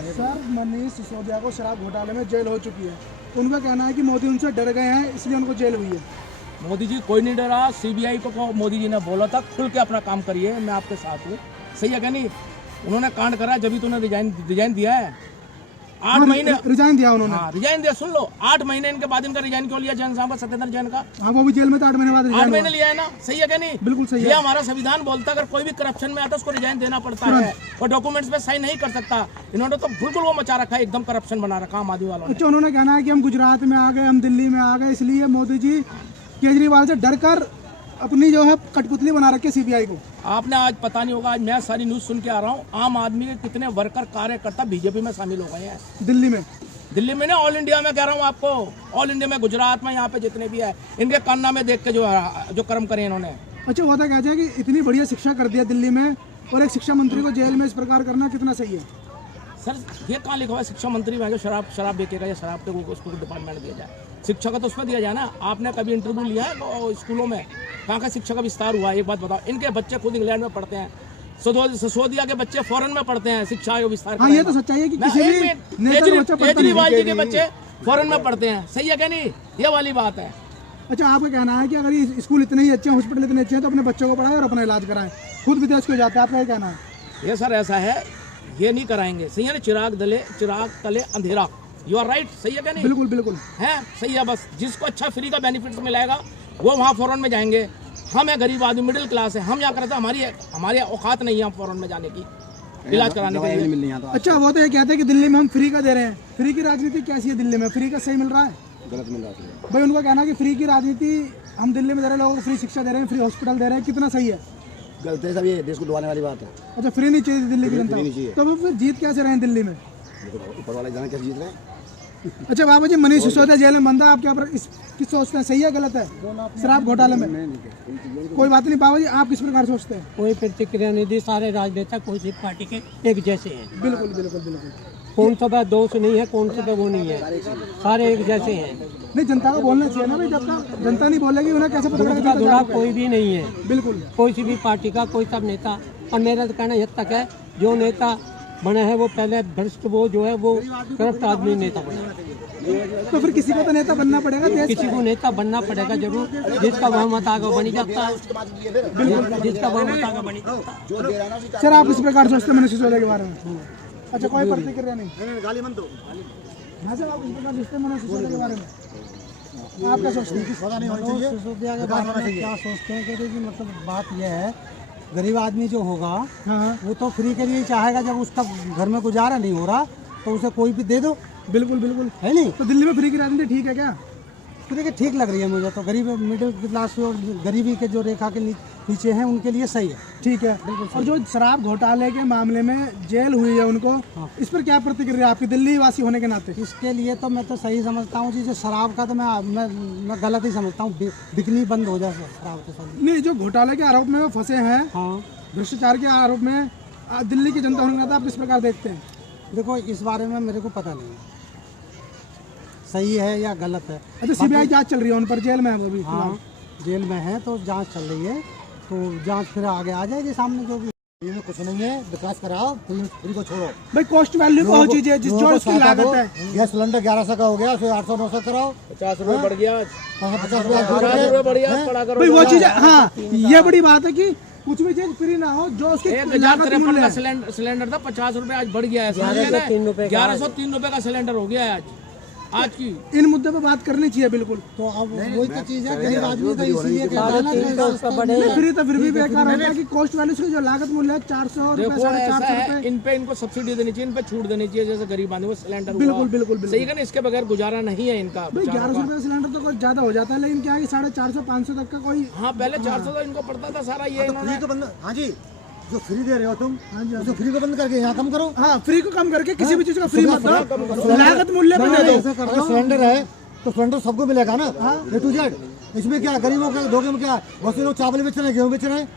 है। सर, मनीष सिसोदिया को शराब घोटाले में जेल हो चुकी है। उनका कहना है कि मोदी उनसे डर गए हैं, इसलिए उनको जेल हुई है। मोदी जी कोई नहीं डरा। सीबीआई को मोदी जी ने बोला था खुल के अपना काम करिए, मैं आपके साथ हूँ। सही है क्या नहीं? उन्होंने कांड करा जब तो उन्होंने रिजाइन दिया है। 8 महीने रिजाइन दिया उन्होंने। हाँ रिजाइन दिया। सुन लो, 8 महीने इनके बाद इनका रिजाइन क्यों लिया जैन साहब का, सत्येंद्र जैन का? हाँ, वो भी जेल में था 8 महीने बाद। 8 महीने लिया है ना। सही है क्या नहीं? बिल्कुल सही ये है। हमारा संविधान बोलता है अगर कोई भी करप्शन में आता है उसको रिजाइन देना पड़ता है और डॉक्यूमेंट्स में साइन नहीं कर सकता। इन्होंने तो बिल्कुल वो मचा रखा है, एकदम करप्शन बना रखा आम आदमी वालों ने। अच्छा, उन्होंने कहना है कि हम गुजरात में आ गए, हम दिल्ली में आ गए, इसलिए मोदी जी केजरीवाल से डरकर अपनी जो है कठपुतली बना रखी है सीबीआई को। आपने आज पता नहीं होगा, आज मैं सारी न्यूज सुन के आ रहा हूँ, आम आदमी के कितने वर्कर कार्यकर्ता बीजेपी में शामिल हो गए हैं। दिल्ली में ना, ऑल इंडिया में कह रहा हूँ आपको, ऑल इंडिया में, गुजरात में, यहाँ पे जितने भी है, इनके कान्ना में देख के जो कर्म करे इन्होंने। अच्छा, वो था कहते हैं कि इतनी बढ़िया शिक्षा कर दिया दिल्ली में और एक शिक्षा मंत्री को जेल में इस प्रकार करना कितना सही है? सर ये कहाँ लिखा हुआ है शिक्षा मंत्री में जो शराब बेचेगा या शराब के उसको डिपार्टमेंट दिया जाए? शिक्षा का तो उसमें दिया जाए ना। आपने कभी इंटरव्यू लिया है स्कूलों में? कहाँ का शिक्षा का विस्तार हुआ है? एक बात बताओ। इनके बच्चे खुद इंग्लैंड में पढ़ते हैं, सिसोदिया के बच्चे फॉरेन में पढ़ते हैं, शिक्षा का विस्तार। हाँ, ये तो सच्चाई है कि किसी भी केजरीवाल जी के बच्चे फॉरेन में पढ़ते हैं। सही है क्या नहीं? ये वाली बात है। अच्छा, आपका कहना है कि अगर ये स्कूल इतने ही अच्छे हैं, हॉस्पिटल इतने अच्छे हैं, तो अपने बच्चों को पढ़ाएं और अपना इलाज कराएं, खुद विदेश को जाते हैं। आपका ये कहना है? ये सर ऐसा है, ये नहीं कराएंगे। सही है ना? चिराग तले अंधेरा। You are right. सही है क्या नहीं? बिल्कुल बिल्कुल है। सही है। बस जिसको अच्छा फ्री का बेनिफिट्स मिलेगा वो वहाँ फॉरेन में जाएंगे। हम है गरीब आदमी, मिडिल क्लास है, हम यहाँ करते हैं, हमारी औकात नहीं है हम फॉरेन में जाने की, इलाज कराने के लिए। अच्छा, वो तो ये कहते हैं कि दिल्ली में हम फ्री का दे रहे हैं। फ्री की राजनीति कैसी है दिल्ली में? फ्री का सही मिल रहा है? गलत मिल रहा है भाई। उनका कहना है कि फ्री की राजनीति हम दिल्ली में दे रहे हैं, लोगों को फ्री शिक्षा दे रहे हैं, फ्री हॉस्पिटल दे रहे हैं, कितना सही है? गलत है सब, ये देश को डुबाने वाली बात है। अच्छा, फ्री नहीं चाहिए दिल्ली की फ्री नहीं जनता, चाहिए। तो वो फिर जीत कैसे रहे हैं दिल्ली में? ऊपर वाला जाने कैसे जीत रहे हैं। अच्छा बाबा जी, मनीष सिसोदिया जेल में बंद है, आप क्या किस सोचते हैं? सही है गलत है शराब घोटाले में? कोई बात नहीं बाबा जी, आप किस प्रकार सोचते हैं? कोई प्रतिक्रिया नहीं दी। सारे राजनेता कोई सी पार्टी के एक जैसे हैं। बिल्कुल बिल्कुल बिल्कुल। कौन सा पे दोष नहीं है, कौन सा पे वो नहीं है, सारे एक जैसे हैं। नहीं, जनता को बोलना चाहिए ना भाई। जब तक जनता नहीं बोलेगी उन्हें कैसे पता उसका जुड़ा कोई भी नहीं है, बिल्कुल कोई सी भी पार्टी का, कोई सब नेता। और मेरा तो कहना यहाँ तक है, जो नेता बना है वो पहले भ्रष्ट, वो जो है वो करप्ट आदमी नेता बना। तो फिर किसी को तो नेता बनना पड़ेगा देश किसी को नेता बनना पड़ेगा जरूर, जिसका वह मत आगे बनी जाता है, जिसका वह मत आगे बनी जाता है। सर, आप किस प्रकार सोचते हैं मनीष सिसोदिया के बारे में? अच्छा, कोई प्रतिक्रिया नहीं? हाँ सर, आप किस प्रकार सोचते हैं मनीष सिसोदिया के बारे में? आप क्या सोचते हैं? सिसोदिया के बारे में क्या सोचते हैं कि मतलब बात यह है, गरीब आदमी जो होगा हाँ, वो तो फ्री के लिए ही चाहेगा। जब उसका घर में गुजारा नहीं हो रहा तो उसे कोई भी दे दो। बिल्कुल बिल्कुल, है नहीं? तो दिल्ली में फ्री की राजनीति ठीक है क्या? तो देखिए, ठीक लग रही है मुझे तो। गरीब मिडिल क्लास और गरीबी के जो रेखा के नीचे हैं उनके लिए सही है। ठीक है। और जो शराब घोटाले के मामले में जेल हुई है उनको, इस पर क्या प्रतिक्रिया आपकी दिल्ली वासी होने के नाते? इसके लिए तो मैं तो सही समझता हूँ जी, जो शराब का तो मैं गलत ही समझता हूँ। बिकनी बंद हो जाए शराब के साथ। नहीं, जो घोटाले के आरोप में वो फंसे हैं, हाँ, भ्रष्टाचार के आरोप में, दिल्ली की जनता होने के नाते आप किस प्रकार देखते हैं? देखो, इस बारे में मेरे को पता नहीं है सही है या गलत है। अच्छा, सीबीआई जांच चल रही है उन पर, जेल में है वो भी? हाँ, जेल में है तो जांच चल रही है, तो जांच फिर आगे आ जाएगी सामने जो भी। में कुछ नहीं है, विकास कराओ, फ्री को छोड़ो भाई। कॉस्ट वैल्यू को चीज है जो इसकी लागत है। गैस सिलेंडर 1100 का हो गया, फिर 800-900 कराओ। 50 रुपए बढ़ गया, 50 रुपया बढ़ गया, पड़ा करो भाई। वो चीज, हाँ, ये बड़ी बात है कि कुछ भी चीज फ्री ना हो जो उसकी 1053 का सिलेंडर था, 50 रुपए आज बढ़ गया है। 1103 रुपए का सिलेंडर हो गया है आज की। इन मुद्दे पे बात करनी चाहिए बिल्कुल। तो अब वही तो चीज है, गरीब आदमी तो इसीलिए कहता है ना फ्री तो फिर भी बेकार होता है कि कॉस्ट वैल्यू की जो लागत मूल्य है 400 रुपए, देखो ऐसा 450 है, रुपए। इन पे इनको सब्सिडी देनी चाहिए, इन पे छूट देनी चाहिए, जैसे गरीब आदमी को सिलेंडर बिल्कुल बिल्कुल बिल्कुल। सही है ना? इसके बगैर गुजारा नहीं है इनका। भाई 1100 रुपए सिलेंडर तो कुछ ज्यादा हो जाता है, लेकिन क्या है कि 450-500 तक का कोई। हाँ, पहले 400 तो इनको पड़ता था सारा, ये इन्होंने। फ्री को बंद, हाँ जी, जो फ्री दे रहे हो तुम, हाँ जी, जो फ्री को बंद करके यहाँ कम करो। हाँ, फ्री को कम करके किसी भी चीज का फ्री मत दो, लागत मूल्य पे दे दो। अगर सिलेंडर है तो सिलेंडर सबको मिलेगा ना, A to Z। इसमें क्या गरीबों के धोखे में क्या है? बहुत से लोग चावल बेच रहे हैं, गेहूँ बेच रहे हैं,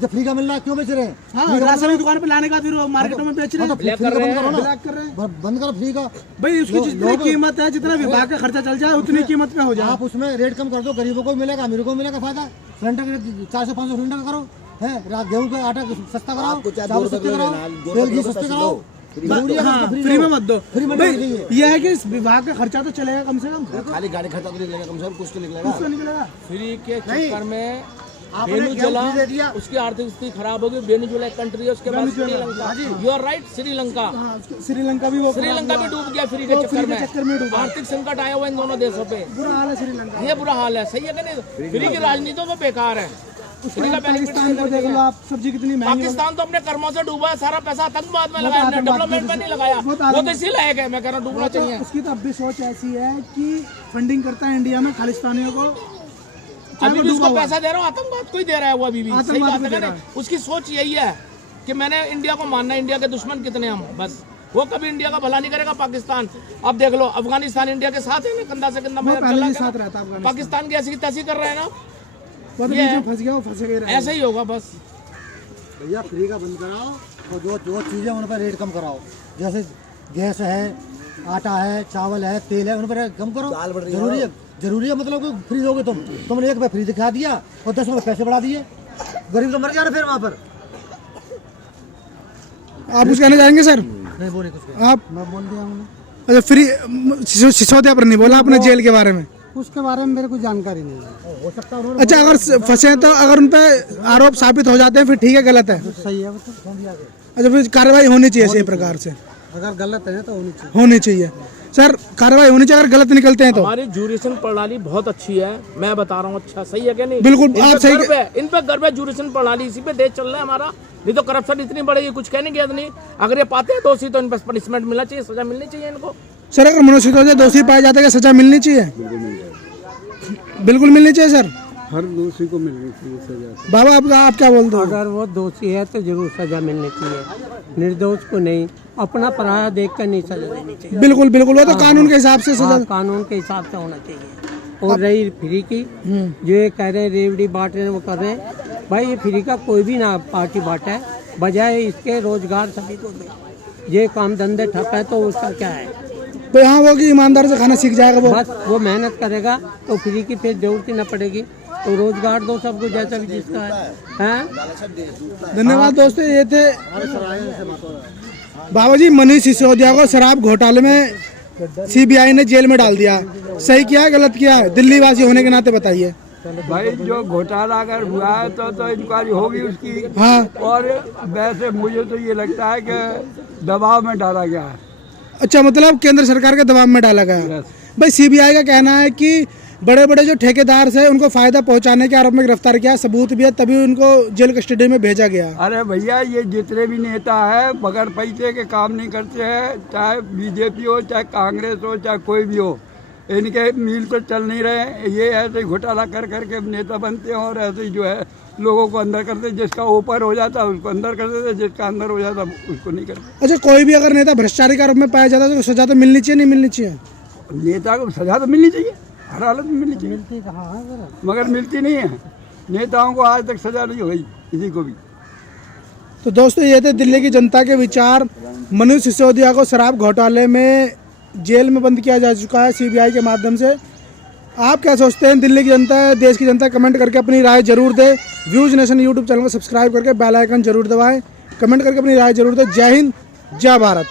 जब फ्री का मिल रहा है क्यों बेच रहे हैं? हाँ, राशन की दुकान पे लाने का फिर वो मार्केटों में बेच रहे हैं, फ्री का बंद करो ना, ब्लैक कर रहे हैं। बंद करो फ्री का। भाई उसकी जितनी कीमत है, जितना विभाग का खर्चा चल जाए उतनी कीमत पे हो जाए। आप उसमें रेट कम कर दो, गरीबों को मिलेगा, अमीरों को मिलेगा फायदा। सिलेंडर 400-500 सिलेंडर करो, है गेहूँ का आटा सस्ता कराओ, चावल सस्ते कराओ, तेल घी सस्ते कराओ, फ्री में मत दो। फ्री में भाई, नहीं चाहिए। ये है कि इस विभाग का खर्चा तो चलेगा कम से कम, खाली गाड़ी खर्चा तो निकलेगा कम से कम, कुछ तो निकलेगा। कुछ तो निकलेगा। फ्री के चक्कर में आपने वेनेजुएला गेहूं फ्री दे दिया। उसकी आर्थिक स्थिति खराब होगी। वेनेजुएला एक कंट्री है, उसके बाद Sri Lanka. You are right, Sri Lanka. हाँ, श्रीलंका भी वो श्रीलंका भी डूब गया फ्री के वो फ्री चक्कर के चक्कर में में। डूबा। आर्थिक संकट आया हुआ इन दोनों देशों पे। बुरा हाल है श्रीलंका। ये बुरा हाल है, सही है कि नहीं? फ्री की राजनीति तो बेकार है। फ्री का बेनिफिट पाकिस्तान को देख लो आप, सब्जी कितनी महंगी। पाकिस्तान तो अपने कर्मों से डूबा है, सारा पैसा आतंकवाद में लगाया, हमने डेवलपमेंट में नहीं लगाया। वो तो इसी लायक है, मैं कह रहा हूँ डूबना चाहिए। उसकी तो अब भी सोच ऐसी है कि फंडिंग करता है इंडिया में खालिस्तानियों को। अभी भी उसको पैसा दे रहा हूँ, आतंकवाद को ही दे रहा है वो अभी भी। सही आतंकवाद बात को है दे कि रहा नहीं? उसकी सोच यही है कि मैंने इंडिया को मानना है, इंडिया के दुश्मन कितने हम, बस। वो कभी इंडिया का भला नहीं करेगा। पाकिस्तान अब देख लो, अफगानिस्तान इंडिया के साथ है ना, कंधा से कंधा पहले चला भी क्या? साथ रहता अफगानिस्तान। पाकिस्तान की ऐसी की तैसी कर रहे हैं ना, वो तो ये बीच में फंस गया, वो फंसेगा ही रहेगा। ऐसा ही होगा बस। भैया फ्री का बंद कराओ और जो चीज़ें उन पर रेट कम कराओ। जैसे गैस है, आटा है, चावल है, तेल है, उन पर कम करो। जरूरी है मतलब कि फ्री दोगे तुमने 1 रुपये फ्री दिखा दिया और 10 रुपये पैसे बढ़ा दिए, गरीब तो मर जा रहा फिर वहाँ पर। आप कुछ कहना चाहेंगे सर? नहीं बोले कुछ। आप मैं बोल दिया हूँ, अच्छा फ्री सिसोदिया पर नहीं बोला आपने, जेल के बारे में। उसके बारे में मेरे को जानकारी नहीं है। हो सकता है उन्होंने अच्छा, अगर फंसे तो अगर उन पे आरोप साबित हो जाते हैं फिर ठीक है, गलत है? सही है वो तो, अच्छा, फिर कार्रवाई होनी चाहिए इसी प्रकार से, अगर गलत है तो होनी चाहिए। होनी चाहिए सर, कार्रवाई होनी चाहिए अगर गलत निकलते हैं तो। हमारी ज्यूरिशन प्रणाली बहुत अच्छी है, मैं बता रहा हूँ। अच्छा सही है क्या नहीं? बिल्कुल, आप सही इन पे गर्व है ज्यूरिशन प्रणाली, इसी पे देश चल रहा है हमारा। नहीं तो करप्शन इतनी बढ़ेगी, कुछ कहने की नहीं। अगर ये पाते हैं दोषी तो इन पर पनिशमेंट मिलना चाहिए, सजा मिलनी चाहिए इनको। सर, अगर मनोज सिसोदिया दोषी पाए जाते हैं सजा मिलनी चाहिए? बिल्कुल मिलनी चाहिए सर, हर दोषी को मिलनी चाहिए सजा। बाबा आप क्या बोलते हो? अगर वो दोषी है तो जरूर सजा मिलनी चाहिए, निर्दोष को नहीं। अपना पराया देख कर नहीं सजा देनी चाहिए। बिल्कुल बिल्कुल, वो तो कानून के हिसाब से सजा। हाँ, कानून के हिसाब से होना चाहिए। और रही फ्री की, जो ये कह रहे हैं रेवड़ी बांट रहे हैं, वो कर रहे हैं, भाई ये फ्री का कोई भी ना पार्टी बांटे, बजाय इसके रोजगार सभी को दे। ये काम धंधे ठप है तो उसका क्या है? तो यहाँ वो कि ईमानदार से खाना सीख जाएगा वो। बस वो मेहनत करेगा तो फ्री की फिर जरूरत ही न पड़ेगी। तो रोजगार दो सबको, जैसा भी जिसका है, हैं? धन्यवाद दोस्तों, ये थे बाबा जी। मनीष सिसोदिया को शराब घोटाले में सीबीआई ने जेल में डाल दिया, सही किया है गलत किया है? दिल्ली वासी होने के नाते बताइए। भाई जो घोटाला अगर हुआ है तो इंक्वायरी होगी उसकी। हाँ, और वैसे मुझे तो ये लगता है कि दबाव में डाला गया है। अच्छा, मतलब केंद्र सरकार के दबाव में डाला गया। भाई सीबीआई का कहना है कि बड़े बड़े जो ठेकेदार थे उनको फायदा पहुंचाने के आरोप में गिरफ्तार किया, सबूत भी है, तभी उनको जेल कस्टडी में भेजा गया। अरे भैया, ये जितने भी नेता है बगैर पैसे के काम नहीं करते हैं, चाहे बीजेपी हो, चाहे कांग्रेस हो, चाहे कोई भी हो। इनके मील तो चल नहीं रहे, ये ऐसे ही घोटाला कर करके नेता बनते हैं और ऐसे ही जो है लोगों को अंदर करते। जिसका ऊपर हो जाता है उसको अंदर कर देते, जिसका अंदर हो जाता उसको नहीं करते। अच्छा, कोई भी अगर नेता भ्रष्टाचारी के आरोप में पाया जाता है तो सजा तो मिलनी चाहिए, नहीं मिलनी चाहिए? नेता को सजा तो मिलनी चाहिए, हर हालत में मिलनी चाहिए, मिलती कहाँ है जरा? मगर मिलती नहीं है। नेताओं को आज तक सजा नहीं हुई किसी को भी। तो दोस्तों, ये थे दिल्ली की जनता के विचार। मनीष सिसोदिया को शराब घोटाले में जेल में बंद किया जा चुका है सीबीआई के माध्यम से। आप क्या सोचते हैं? दिल्ली की जनता, देश की जनता, कमेंट करके अपनी राय जरूर दें। व्यूज नेशन यूट्यूब चैनल को सब्सक्राइब करके बेल आइकन जरूर दबाएं, कमेंट करके अपनी राय जरूर दें। जय हिंद, जय भारत।